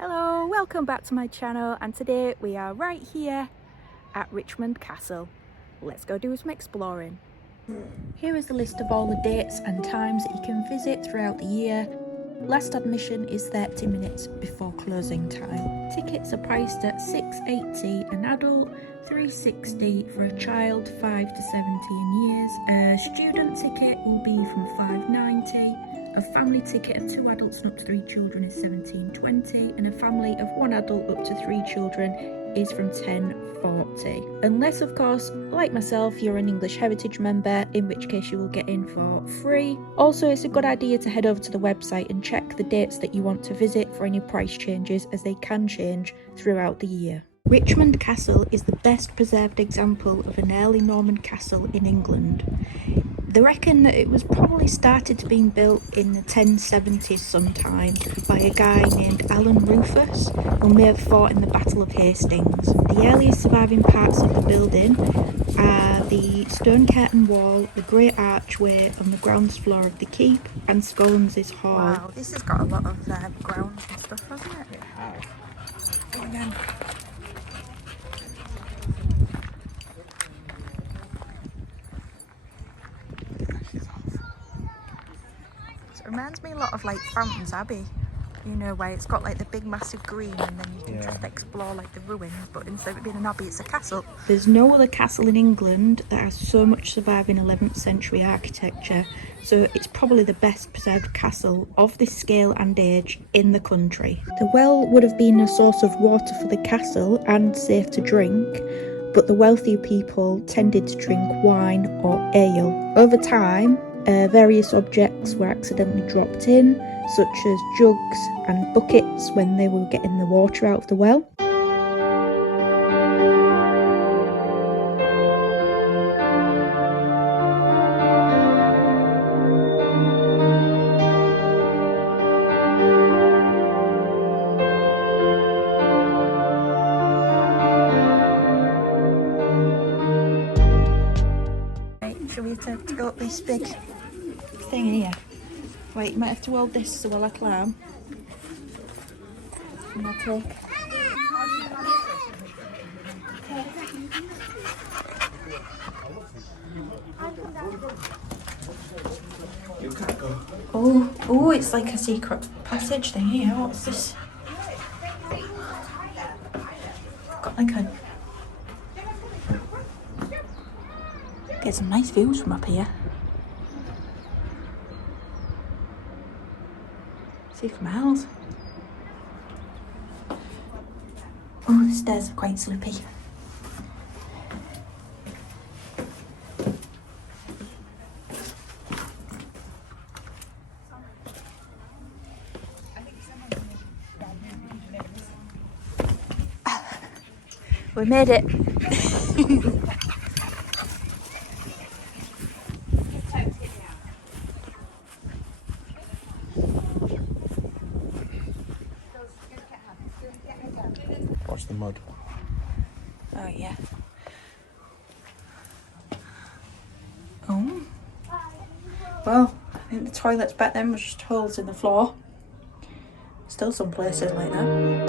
Hello, welcome back to my channel, and today we are right here at Richmond Castle. Let's go do some exploring. Here is the list of all the dates and times that you can visit throughout the year. Last admission is 30 minutes before closing time. Tickets are priced at $6.80 an adult, $3.60 for a child 5 to 17 years. A student ticket will be from $5.90. A family ticket of 2 adults and up to 3 children is $17.20, and a family of 1 adult up to 3 children is from $10.40. Unless, of course, like myself, you're an English Heritage member, in which case you will get in for free. Also, it's a good idea to head over to the website and check the dates that you want to visit for any price changes, as they can change throughout the year. Richmond Castle is the best preserved example of an early Norman castle in England. They reckon that it was probably started being built in the 1070s sometime by a guy named Alan Rufus, who may have fought in the Battle of Hastings. The earliest surviving parts of the building are the stone curtain wall, the great archway on the ground floor of the keep, and Scollins' Hall. Wow, this has got a lot of ground and stuff, hasn't it? It has. Again. Reminds me a lot of like Fountains Abbey, you know, where it's got like the big massive green and then you can just explore like the ruins, but instead of it being an abbey, it's a castle. There's no other castle in England that has so much surviving 11th century architecture, so it's probably the best preserved castle of this scale and age in the country. The well would have been a source of water for the castle and safe to drink, but the wealthier people tended to drink wine or ale. Over time, various objects were accidentally dropped in, such as jugs and buckets when they were getting the water out of the well. Right, shall we attempt to go up this big thing here? Wait, you might have to hold this while I climb. And I'll take. You can't go. Oh, it's like a secret passage thing here. What's this? Got like a. Get some nice views from up here. See for miles. Oh, the stairs are quite slippy. We made it. Watch the mud. Oh yeah. Oh. Well, I think the toilets back then was just holes in the floor. Still some places like that.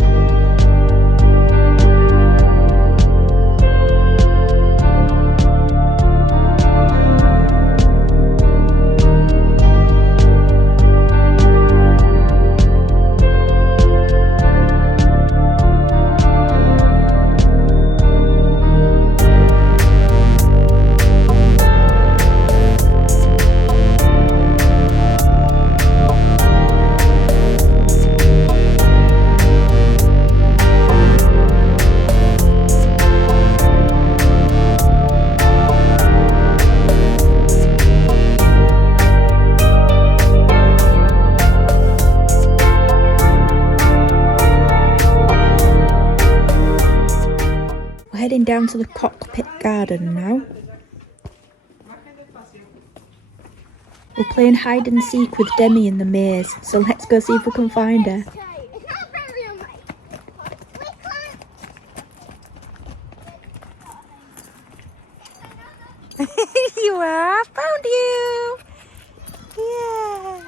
Heading down to the cockpit garden now. We're playing hide and seek with Demi in the maze, so let's go see if we can find her. You are, found you! Yeah!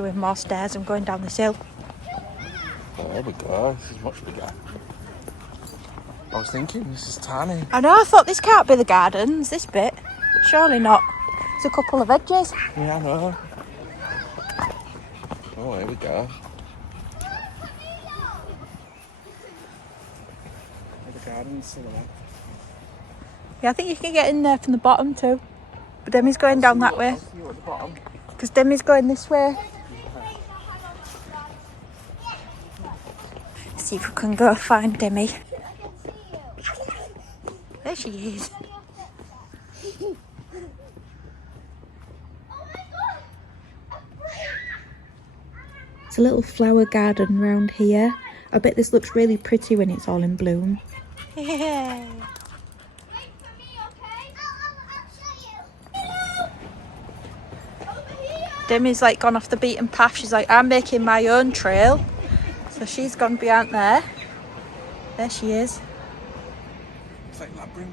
doing more stairs and going down this hill. Oh, there we go. This is much bigger. I was thinking, this is tiny. I know, I thought this can't be the gardens, this bit. Surely not. There's a couple of edges. Yeah, I know. Oh, here we go. The garden's silhouette. Yeah, I think you can get in there from the bottom too. But Demi's going down that way. You at the bottom. Because Demi's going this way. See if we can go find Demi. There she is. It's a little flower garden round here. I bet this looks really pretty when it's all in bloom. Yeah. Demi's like gone off the beaten path. She's like, I'm making my own trail. So she's gone behind there. There she is. It's like labyrinth.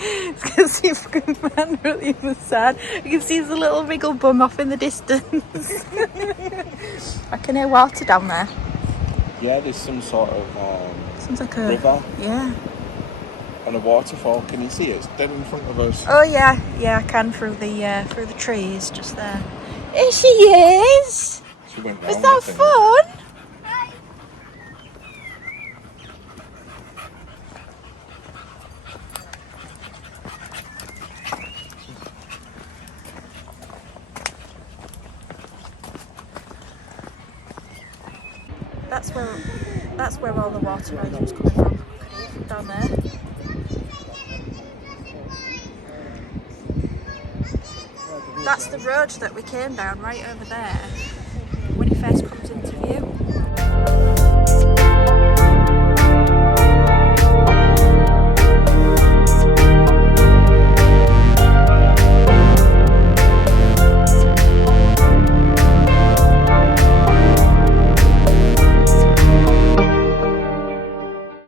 It's going to see if we can find her at the other side. You can see there's a little wriggle bum off in the distance. I can hear water down there. Yeah, there's some sort of Sounds like a river. Yeah. And a waterfall. Can you see it? It's dead in front of us. Oh yeah, I can through the trees just there. Here she is. She went Was round, that I think. fun? That's where all the water rising was coming from. Down there. That's the road that we came down right over there when it first comes into view.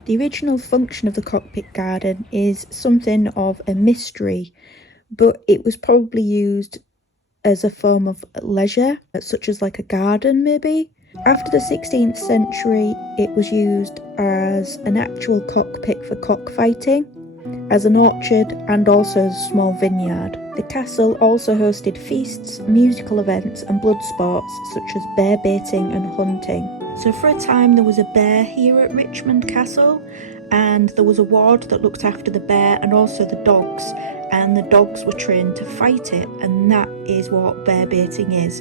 The original function of the cockpit garden is something of a mystery, but it was probably used as a form of leisure, such as like a garden maybe. After the 16th century, it was used as an actual cockpit for cockfighting, as an orchard and also as a small vineyard. The castle also hosted feasts, musical events and blood sports such as bear baiting and hunting. So for a time there was a bear here at Richmond Castle, and there was a ward that looked after the bear and also the dogs, and the dogs were trained to fight it, and that is what bear baiting is.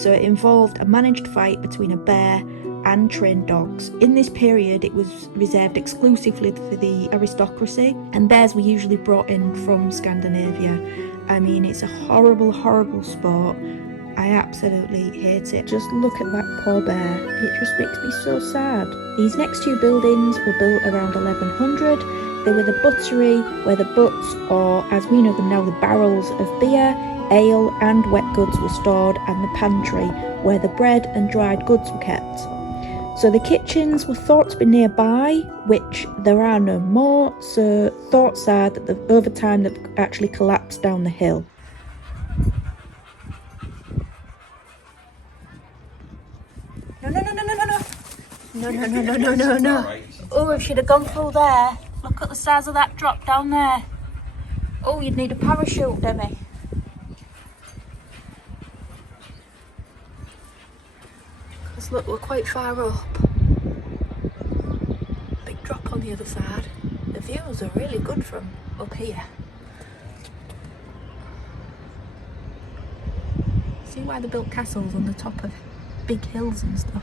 So it involved a managed fight between a bear and trained dogs. In this period it was reserved exclusively for the aristocracy, and bears were usually brought in from Scandinavia. I mean, it's a horrible, horrible sport. I absolutely hate it. Just look at that poor bear. It just makes me so sad. These next two buildings were built around 1100. They were the buttery, where the butts, or as we know them now, the barrels of beer, ale and wet goods were stored, and the pantry, where the bread and dried goods were kept. So the kitchens were thought to be nearby, which there are no more, so thoughts are that over time they've actually collapsed down the hill. No. Oh, we should have gone through there. Look at the size of that drop down there. Oh, you'd need a parachute, Demi. Because look, we're quite far up. Big drop on the other side. The views are really good from up here. See why they built castles on the top of big hills and stuff.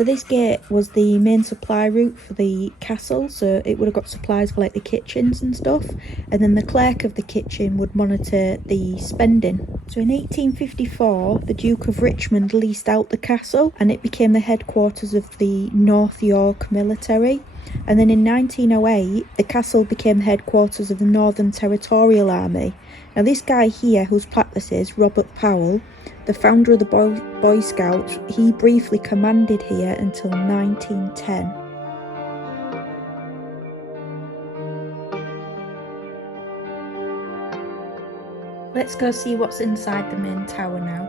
So this gate was the main supply route for the castle, so it would have got supplies for like the kitchens and stuff, and then the clerk of the kitchen would monitor the spending. So in 1854 the Duke of Richmond leased out the castle and it became the headquarters of the North York military. And then in 1908 the castle became the headquarters of the Northern Territorial Army. Now this guy here whose plaque this is, Robert Powell, the founder of the Boy Scouts, he briefly commanded here until 1910. Let's go see what's inside the main tower now.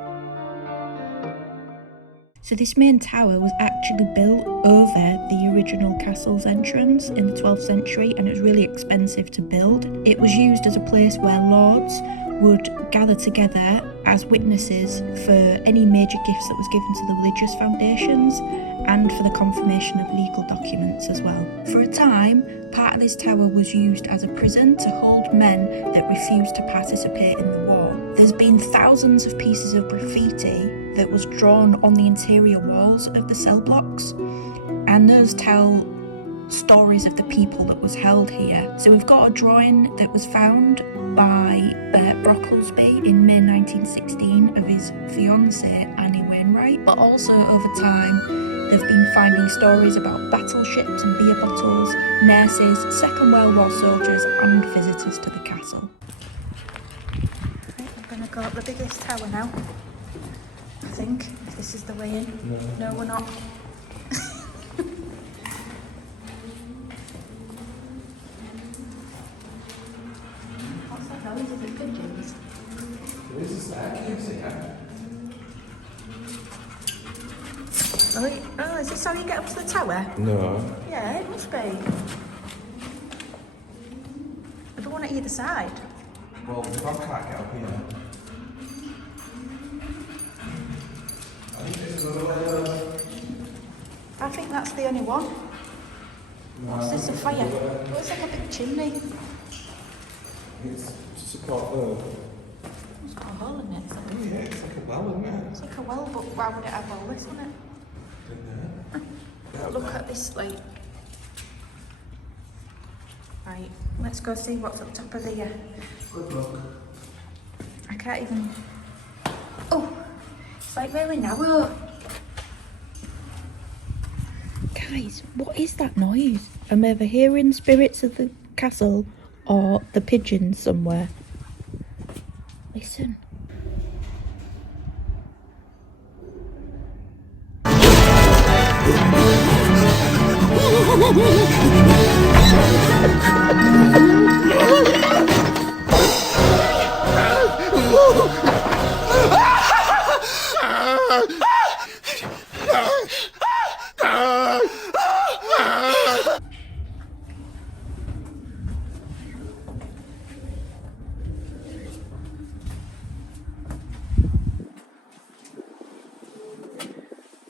So this main tower was actually built over the original castle's entrance in the 12th century, and it was really expensive to build. It was used as a place where lords would gather together as witnesses for any major gifts that was given to the religious foundations and for the confirmation of legal documents as well. For a time, part of this tower was used as a prison to hold men that refused to participate in the war. There's been thousands of pieces of graffiti that was drawn on the interior walls of the cell blocks, and those tell stories of the people that was held here. So we've got a drawing that was found by Brocklesby in May 1916 of his fiancée Annie Wainwright, but also over time they've been finding stories about battleships and beer bottles, nurses, Second World War soldiers and visitors to the castle. Right, we're going to go up the biggest tower now, I think, if this is the way in. No, we're not. What's that noise? Is it pigeons? There is a staircase here. Oh, is this how you get up to the tower? No. Yeah, it must be. There's one at either side. Well, if I can't get up here. I think this is another way. I think that's the only one. What's this, a fire? Oh, it's like a big chimney. It's to support the... It's got a hole in it. Oh yeah, it's like a well, isn't it? It's like a well, but why would it have all this on it? But look at this, like... Right, let's go see what's up top of the... Good luck. I can't even... Oh! It's like really narrow. Guys, what is that noise? Am I ever hearing spirits of the castle or the pigeons somewhere? Listen.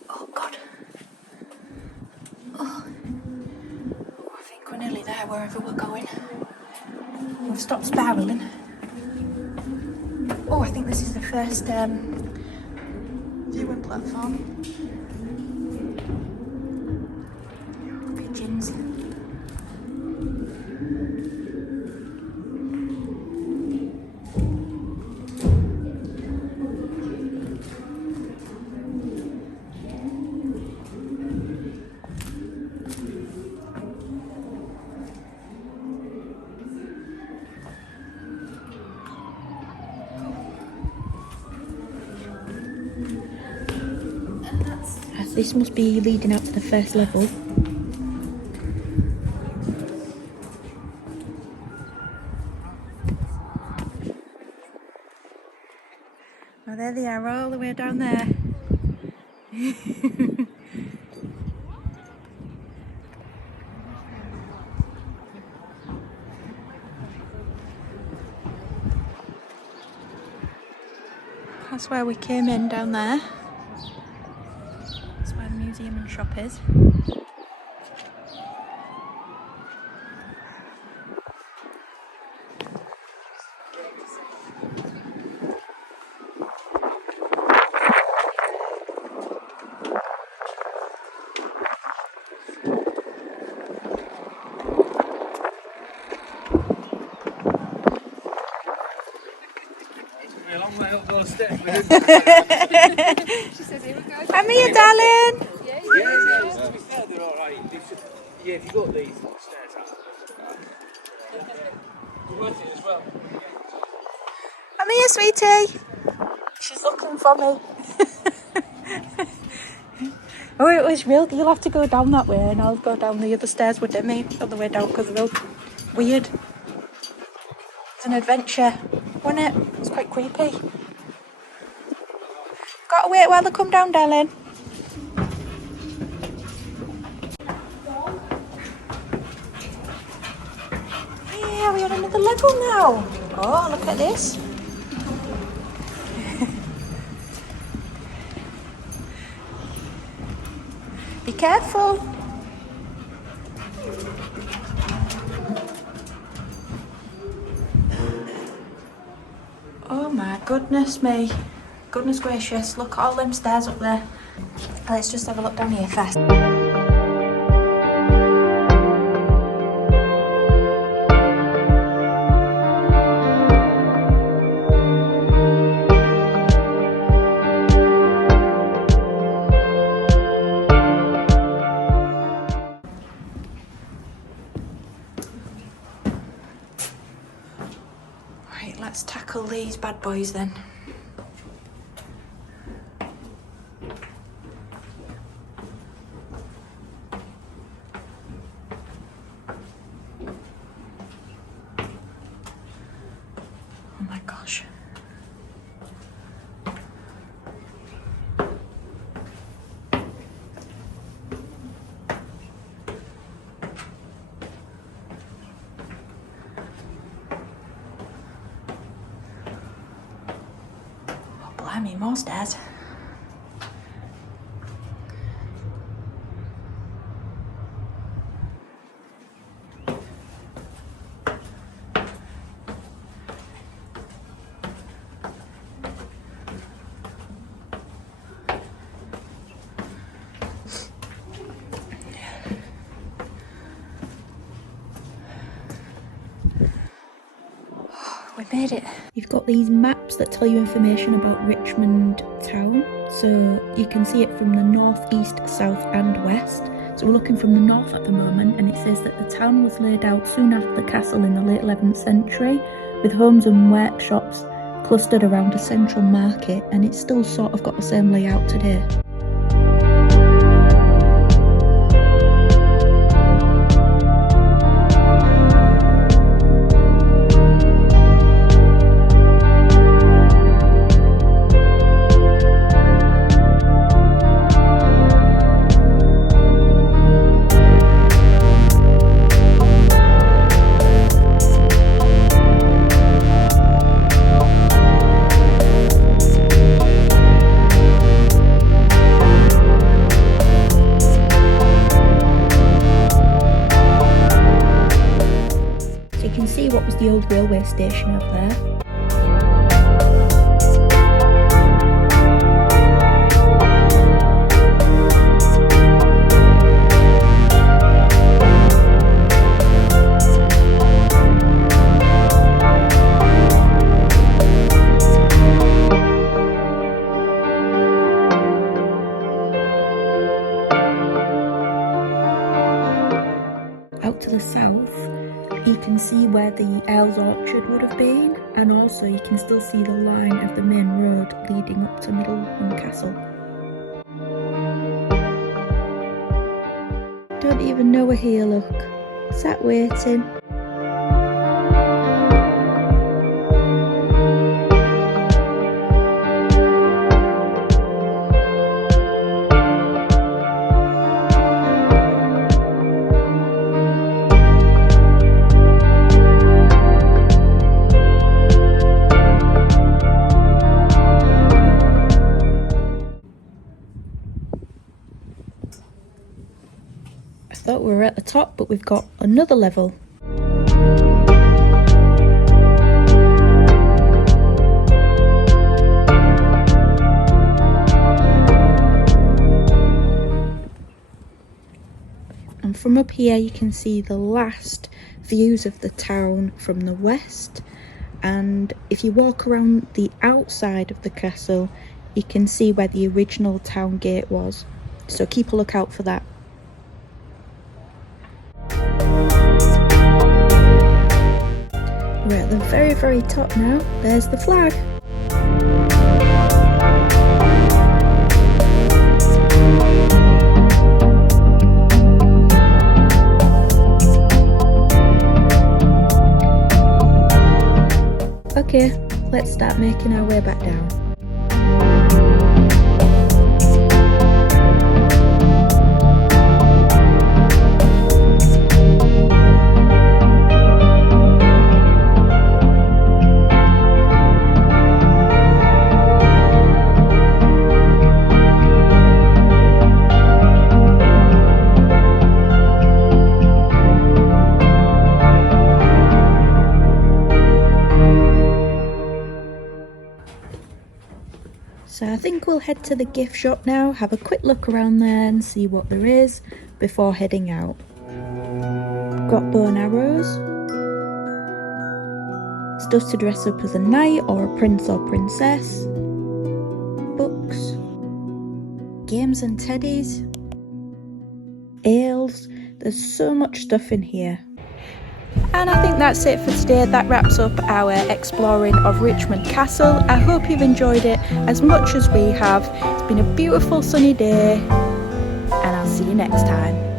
Oh God. Oh, I think we're nearly there wherever we're going. We've stopped spiralling. Oh, I think this is the first viewing platform. Pigeons. This must be leading out to the first level. Oh, there they are, all the way down there. That's where we came in, down there. That's where the museum and shop is. up those steps. She says, here we go. I'm here, darling. Yeah, To be fair, they're alright. Yeah, if you got these stairs out, they're worth it as well. I'm here, sweetie. She's looking for me. Oh, it was real. You'll have to go down that way and I'll go down the other stairs with Demi on the way down because they're real weird. It's an adventure, wasn't it? It's quite creepy. Gotta wait while they come down, darling. Yeah, we're on another level now. Oh, look at this. Be careful. Oh my goodness me. Goodness gracious, look at all them stairs up there. Let's just have a look down here first. Right, let's tackle these bad boys then. Oh my gosh. Oh, blimey, more stairs. We made it. You've got these maps that tell you information about Richmond town, so you can see it from the north, east, south and west. So we're looking from the north at the moment, and it says that the town was laid out soon after the castle in the late 11th century, with homes and workshops clustered around a central market, and it's still sort of got the same layout today. What was the old railway station up there. Out to the south, you can see where the Earl's Orchard would have been, and also you can still see the line of the main road leading up to Leianne Castle. Don't even know we're here, look. Sat waiting. I thought we were at the top, but we've got another level. And from up here you can see the last views of the town from the west, and if you walk around the outside of the castle, you can see where the original town gate was, so keep a lookout for that. We're at the very, very top now. There's the flag. Okay, let's start making our way back down. So I think we'll head to the gift shop now, have a quick look around there and see what there is before heading out. Got bow and arrows, stuff to dress up as a knight or a prince or princess, books, games and teddies, ales. There's so much stuff in here. And I think that's it for today. That wraps up our exploring of Richmond Castle. I hope you've enjoyed it as much as we have. It's been a beautiful sunny day, and I'll see you next time.